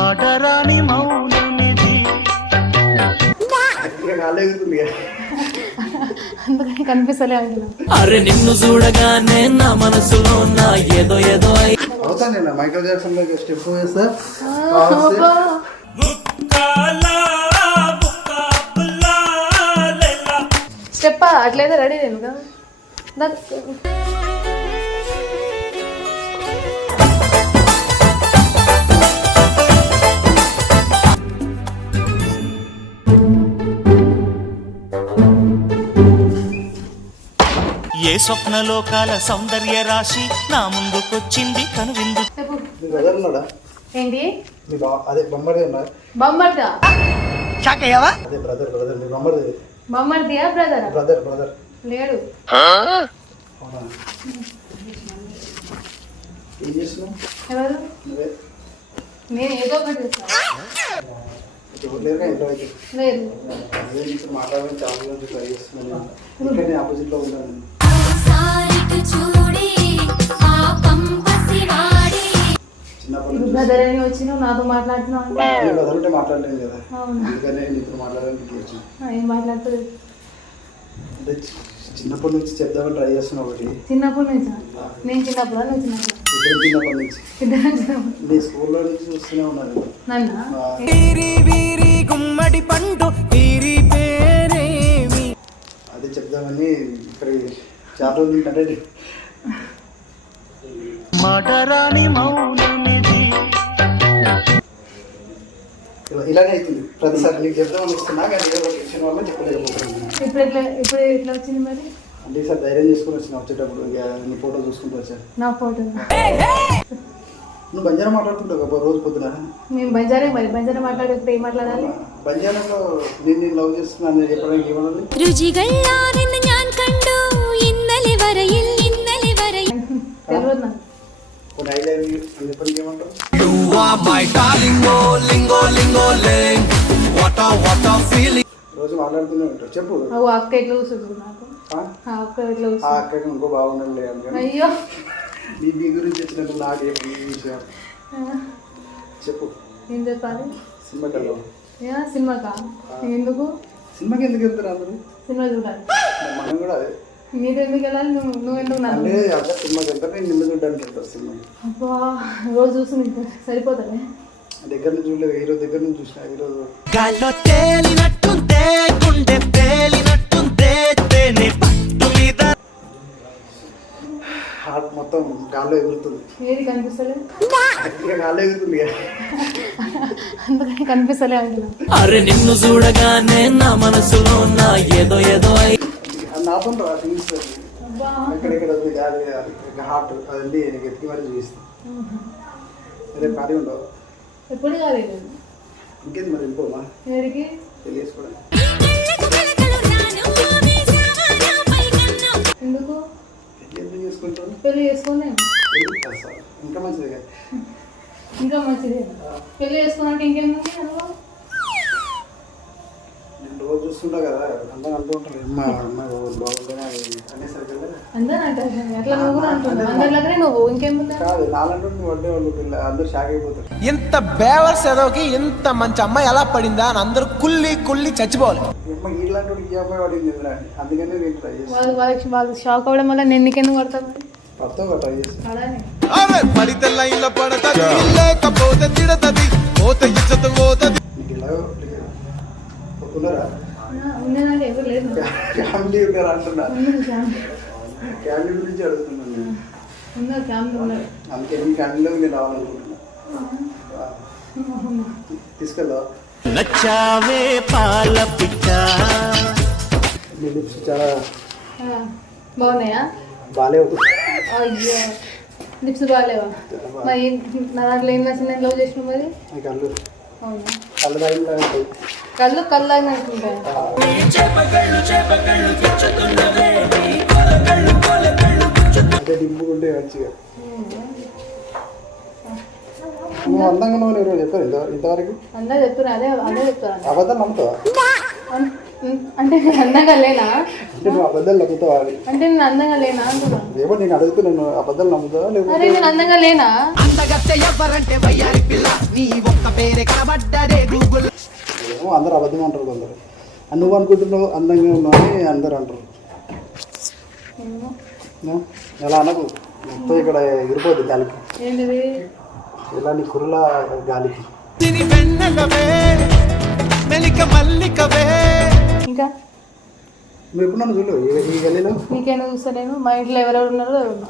మాటరాని మౌనమిది. అందుకని కనిపిస్తలే అంటున్నా. అరే నిన్ను చూడగానే నా మనసులో నా ఏదో ఏదో అవుతాను నేను మైకల్ జాక్సన్ లో స్టెప్ వేస్తా. స్టెప్ అట్లయితే రెడీ నేను కదా. ఏ స్వప్నలోకాల సౌందర్య రాశి నా ముందుకొచ్చింది కనువిందు. ఏంటి అదే బొమ్మడి ఉన్నారు బొమ్మర్దా అదే బ్రదర్ మీ బొమ్మడి బొమ్మర్దియా బ్రదర్ బ్రదర్ లేడు. ఏం చేస్తున్నావు? ఎవరు? నువ్వే. నేను ఏదో ఒకటి ఎవరు లేరుగా ఇంట్లో అయితే లేదు. అదే ఇప్పుడు మాట్లాడడానికి చాలా రోజులు ట్రై చేస్తున్నాను. ఇక్కడ నేను ఆపోజిట్ లో ఉన్నాను. బ్రదర్ అని వచ్చి నువ్వు నాతో మాట్లాడుతున్నావు. బ్రదర్ ఉంటే మాట్లాడలేను కదా, అందుకనే నీతో మాట్లాడడానికి వచ్చాను. ఏం మాట్లాడుతుంది? అంటే చిన్నప్పటి నుంచి చెప్దామని ట్రై చేస్తున్నా. ఒకటి చిన్నప్పటి నుంచి నేను చిన్నప్పుడు నువ్వు చిన్నప్పుడు చిన్నప్పటి నుంచి నీ స్కూల్లో నుంచి చూస్తూనే ఉన్నాను. గుమ్మడి పండు అదే చెప్దామని ఇక్కడ చాలా రోజులు ఏంటంటే మాటరాని మౌనమిది. ఇలానే అవుతుంది ప్రతిసారి. నీకు చెప్దామని వస్తున్నా కానీ ఏదో ఒక టెన్షన్ వల్ల చెప్పలేకపోతున్నాను. ఇప్పుడు ఎట్లా వచ్చింది మరి? అంటే ఈసారి ధైర్యం చేసుకుని వచ్చిన వచ్చేటప్పుడు నీ ఫోటో చూసుకుంటూ వచ్చాను. నా ఫోటో నువ్వు బంజారా మాట్లాడుతుంటావు కదా రోజు పొద్దున. మేము బంజారా మరి బంజారా మాట్లాడేప్పుడు ఏం మాట్లాడాలి? బంజారాలో నేను లవ్ చేస్తున్నాను చెప్పడానికి ఏమన్నది? తెలియదు నాకు. కొన్ని ఐ లవ్ యూ అని చెప్పడానికి ఏమంటావు? రోజు మాట్లాడుతూనే ఉంటావు. చెప్పు. అక్క ఎట్లా కూర్చుంటుంది నాకు? అక్క ఎట్లా ఆ అక్కకి ఇంకో బాగుండండి అందుకని. అయ్యో నీ గురించి వచ్చినప్పుడు నాకు ఏ విషయం చెప్పు. ఏం చెప్పాలి? సినిమాకి వెళ్దాం. సినిమాకా? ఎందుకు? సినిమాకి ఎందుకు వెళ్తారు అందరూ? సినిమా చూడాలి. మనం కూడా అదే. మీరు ఎందుకు వెళ్ళాలి? నువ్వు ఎందుకు? అంటే అక్కడ సినిమాకి వెళ్తారు, నేను నిన్ను చూడడానికి వెళ్తాను సినిమాకి. అబ్బా రోజు చూసి సరిపోతానే. దగ్గర నుంచి చూడలేదు, హీరో దగ్గర నుంచి చూసిన. ఈరోజు గాల్లో తేలినట్టుందే గుండె తేలినట్టుందే తేనె పట్టు మీద హార్ట్ మొత్తం గాల్లో ఎగురుతుంది. ఏది కనిపిస్తలేదు? గాల్లో ఎగురుతుంది. అందుకని కనిపిస్తలే అంటున్నా. అరే నిన్ను చూడగానే నా మనసులో నా ఏదో ఏదో నాతో థింగ్స్ ఎక్కడెక్కడ ఉంది గాలి హార్ట్ అదండి నీకు ఎత్తి మరి చూపిస్తాను. రేపు ఖాళీ ఉండవు. ఎప్పుడు కాలేదు. ఇంకేంది మరి వెళ్ళిపోమా? ఏడికి? తెలియసుకోవడం. ఎందుకు? ఎందుకు చేసుకుంటాను? పెళ్లి చేసుకోండి. ఇంకా మంచిది కదా. ఇంకా మంచిది. పెళ్లి చేసుకున్నాక ఇంకేముంది? నేను రోజు చూస్తుంటా కదా, అందరూ అంటూ ఉంటారు అమ్మ అమ్మాయి బాగుంటుంది అనేసరికి అందరూ అంటారు. అట్లా నువ్వు కూడా అంటున్నావు. అందరిలాగానే నువ్వు ఇంకేముంది? కాదు నాలంటూ నువ్వు వడ్డే వాళ్ళు పిల్ల అందరూ షాక్ అయిపోతారు. ఇంత బేవర్స్ ఎదవకి ఇంత మంచి అమ్మాయి ఎలా పడిందా అని అందరూ కుళ్ళి చచ్చిపోవాలి. అమ్మ ఇలాంటి ఈ అమ్మాయి పడింది అందుకనే నేను ట్రై చేస్తాను. వాళ్ళు షాక్ అవ్వడం వల్ల నేను నీకెందుకు పడతాను? పడతావు ట్రై చేస్తాను. నీకు ఇలా ఉన్నారా? ఉన్నానంటే ఎవరు లేదు. ఫ్యామిలీ ఉన్నారా అంటున్నా. ఫ్యామిలీ గురించి అడుగుతున్నాను నేను. ఉన్నారు ఫ్యామిలీ ఉన్నారు. అందుకే మీ ఫ్యామిలీలో నేను రావాలనుకుంటున్నా. తీసుకెళ్దా? నచ్చావే పాల పిట్ట. మీ లిప్స్ చాలా బాగున్నాయా? బాగాలేవు. అయ్యో లిప్స్ బాగాలేవా? మరి నా దాంట్లో ఏం నచ్చింది? నేను లవ్ చేసిన మరి కళ్ళు అవునా? కళ్ళు తాగి కళ్ళు తాగినట్టుంటాయి. అంటే డింపుకుంటే మంచిగా. నువ్వు అందంగా ఉన్నావు ఎవరో చెప్పారు ఇంతవరకు? అందరూ చెప్తున్నా. అదే చెప్తాను. అబద్ధం నమ్ముతావా? అంటే నేను అందంగా లేనా? అంటే నువ్వు అబద్ధాలు నమ్ముతావా అని. అంటే నేను అందంగా లేనా అంటున్నా. ఏమో నేను అడుగుతున్నాను, అబద్ధాలు నమ్ముతావా అరే లేకపోతే నేను అందంగా లేనా? ఏమో అందరూ అబద్ధం అంటారు కొందరు. నువ్వు అనుకుంటున్నావు అందంగా ఉన్నావు అని అందరు అంటారు. ఎలా అనకు, మొత్తం ఇక్కడ ఎగిరిపోద్ది గాలికి. ఏంటిది? ఇలా నీ కుర్రల గాలికి. ఇంకా నువ్వు ఎప్పుడు నన్ను చూడలేవు ఈ గల్లీలో? నీకేనా చూస్తలేను? మా ఇంట్లో ఎవరెవరు ఉన్నారో ఉన్నా.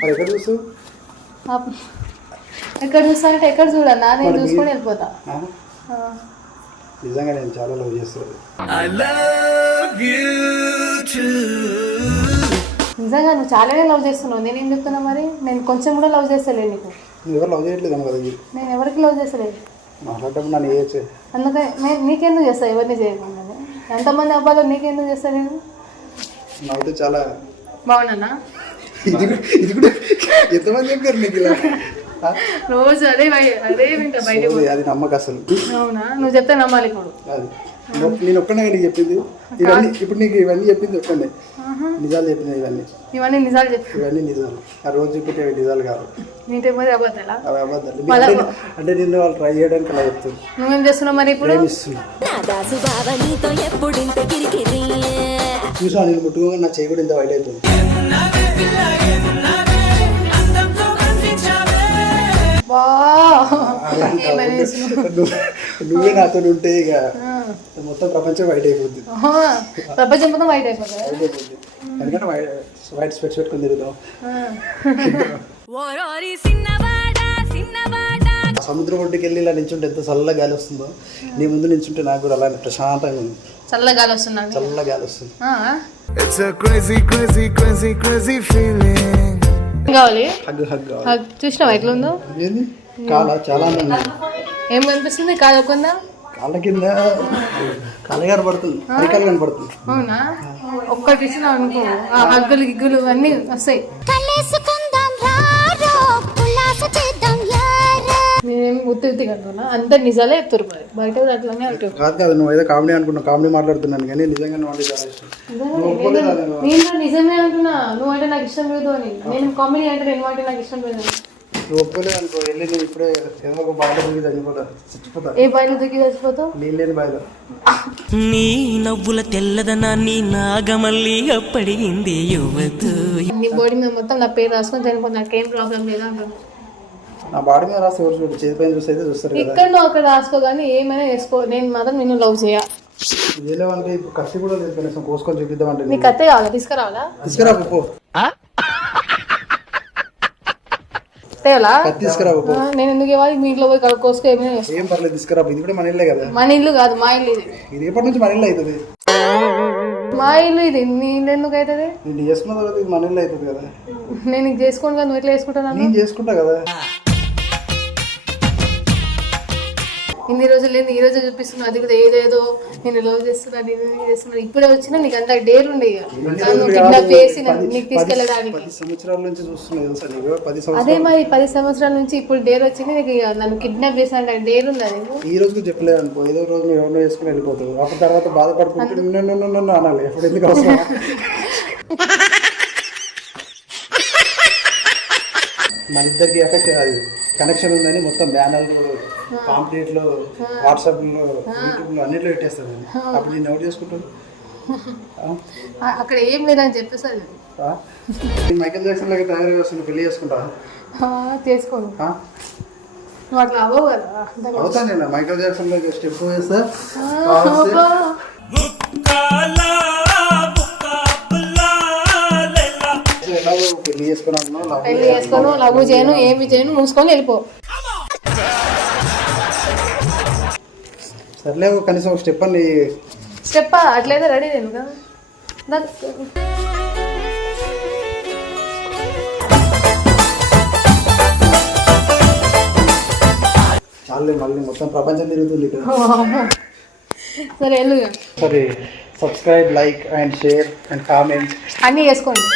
మరి ఎక్కడ చూస్తావు? ఎక్కడ చూస్తానంటే ఎక్కడ చూడన్నా, నేను చూసుకొని వెళ్ళిపోతా. నిజంగా నేను చాలా లవ్ చేస్తాను. నిజంగా నువ్వు చాలానే లవ్ చేస్తున్నావు. నేనేం చెప్తున్నా మరి? నేను కొంచెం కూడా లవ్ చేస్తలేదు నీకు. నువ్వు ఎవరు లవ్ చేయట్లేదు కదా? నేను ఎవరికి లవ్ చేస్తలేదు. మాట్లాడటప్పుడు నన్ను చేయొచ్చు. అందుకని నీకెందుకు చేస్తా? ఎవరిని చేయకుండా ఎంతమంది అబ్బాయిలు నీకెందుకు చేస్తా? నేను నవ్వుతే చాలా బాగున్నానా? ఇది కూడా ఎంతమంది చెప్పారు నీకు ఇలా? రోజు అదే వింటా బయట. అది నమ్మక అసలు. అవునా? నువ్వు చెప్తే నమ్మాలి ఇప్పుడు. అది నేను ఒక్కనే నీకు చెప్పింది ఇవన్నీ. ఇప్పుడు నీకు ఇవన్నీ చెప్పింది ఒక్కనే. నిజాలు చెప్పింది ఇవన్నీ నిజాలు చెప్పు. ఇవన్నీ నిజాలు. ఆ రోజు చెప్పితే నిజాలు కాదు, నీటే మరి అబద్ధాలా? అవి అబద్ధాలు. అంటే నిన్ను వాళ్ళు ట్రై చేయడానికి అలా చెప్తుంది. నువ్వేం చేస్తున్నావు మరి ఇప్పుడు? చూసా నేను ముట్టుకోగా నా చేయి కూడా ఇంత వైట్ అవుతుంది. నువ్వే నాతో ఉంటే ఇక మొత్తం ప్రపంచం వైట్ అయిపోద్ది. ప్రపంచం మొత్తం వైట్ అయిపోతుంది. ఎందుకంటే వైట్ స్పెట్స్ పెట్టుకుని తిరుగుతాం. సముద్రం ఒడ్డుకి వెళ్ళి ఇలా నించుంటే ఎంత చల్ల గాలి వస్తుందో, నీ ముందు నించుంటే నాకు కూడా అలానే ప్రశాంతంగా ఉంది. చల్ల గాలి వస్తుంది. చల్ల గాలి వస్తుంది. కావాలి హగ్ చూసినావా ఎట్లా ఉందో? కాళ్ళ చాలా ఏం కనిపిస్తుంది? కాళ్ళ కింద కాళ్ళ కింద కాళ్ళగారు పడుతుంది, అరికాలు కనపడుతుంది. అవునా? ఒక్కటి ఇచ్చినావు అనుకో, ఆ హగ్గులు గిగ్గులు అన్నీ వస్తాయి. నేనేమి ఉత్తి కనుకున్నా, అంత నిజాలే చెప్తారు. బయట అట్లానే అంటారు. కాదు నువ్వు ఏదో కామెడీ అనుకున్నావు, కామెడీ మాట్లాడుతున్నాను కానీ నిజంగా నువ్వు అంటే చాలా ఇష్టం. నేను నిజమే అంటున్నా, నువ్వు అంటే నాకు ఇష్టం లేదు అని. నేను కామెడీ అంటే నువ్వు అంటే నాకు ఇష్టం లేదు. నువ్వు ఒప్పుకోలేదు అనుకో, వెళ్ళి నువ్వు ఇప్పుడే ఏదో ఒక బాయిలో దిగి చచ్చిపోతా. ఏ బాయిలో దిగి చచ్చిపోతావు? నీళ్ళు లేని బాయిలో. నీ నవ్వుల తెల్లదనాన్ని నాగమల్లి అప్పడింది యువతు. నీ బాడీ మీద మొత్తం నా పేరు రాసుకొని చనిపోతుంది, నాకేం ప్రాబ్లం లేదా అంటున్నా. నా బాడీ మీద రాస్తే ఎవరు చూడు, చేతి పైన చూస్తే చూస్తారు కదా. ఇక్కడ నువ్వు అక్కడ రాసుకో కానీ ఏమైనా వేసుకో, నేను మాత్రం నిన్ను లవ్ చేయ. ఇదేలేవంటే ఇప్పుడు కత్తి కూడా లేదు, కనీసం కోసుకొని చూపిద్దామంటే. నీ కత్తే కావాలా? తీసుకురావాలా? తీసుకురాపో. తీసుకురాపో. నేను ఎందుకు ఇవ్వాలి? మీ ఇంట్లో పోయి కడుపు కోసుకో, ఏమైనా వేసుకో. ఏం పర్లేదు, తీసుకురాపో. ఇది కూడా మన ఇల్లే కదా. మన ఇల్లు కాదు, మా ఇల్లు ఇది. ఇది ఎప్పటి నుంచి మన ఇల్లు అవుతుంది? మా ఇల్లు ఇది, నీ ఇల్లు ఎందుకు అవుతుంది? నేను చేసుకున్న తర్వాత ఇది మన ఇల్లు అవుతుంది కదా. నేను ఇది చేసుకోను కదా, నువ్వు ఎట్లా చేసుకుంటాను? నేను చేసుకుంటా కదా. ఇన్ని రోజులు లేదు, ఈ రోజు చూపిస్తున్నావు. అది కూడా ఏదేదో నేను లవ్ చేస్తున్నాను, నేను చేస్తున్నాను. ఇప్పుడే వచ్చినా నీకు అంత డేర్ ఉండే కిడ్నాప్ చేసి నీకు తీసుకెళ్ళడానికి. 10 సంవత్సరాల నుంచి చూస్తున్నాను. అదే మరి 10 సంవత్సరాల నుంచి ఇప్పుడు డేర్ వచ్చింది నీకు. నన్ను కిడ్నాప్ చేసాను డేర్ ఉంది. అది ఈ రోజు చెప్పలేదు అనుకో, ఏదో రోజు నువ్వు ఎవరినో వేసుకుని వెళ్ళిపోతావు. అప్పుడు తర్వాత బాధపడుకుంటే నన్ను అనాలి. ఎప్పుడు ఎందుకు అవసరం? మన ఇద్దరికి ఎఫెక్ట్ అది కనెక్షన్ ఉందని మొత్తం బ్యానర్లు, పాంప్లెట్లు, వాట్సాప్లో, యూట్యూబ్లో అన్నిట్లో పెట్టేస్తాను. అప్పుడు నేను నోట్ చేసుకుంటాను. అక్కడ ఏం లేదని చెప్పేసాను. మైకేల్ జాక్సన్ లాగా తయారు చేస్తాను. పెళ్లి చేసుకుంటా? చేసుకోను. నువ్వు అట్లా అవ్వవు కదా. అవుతాను నేను మైకేల్ జాక్సన్ లాగా స్టెప్ వేస్తా. పెళ్లి చేసుకోను, లవ్ చేయను, ఏమి చేయను, మూసుకొని వెళ్ళిపో. సర్లే, కనీసం ఒక స్టెప్ అని. స్టెప్ అట్లయితే రెడీ నేను కదా. చాలే, మళ్ళీ మొత్తం ప్రపంచం తిరుగుతుంది ఇక్కడ. సరే వెళ్ళు. సరే, subscribe, like and share and comment అన్నీ చేసుకోండి.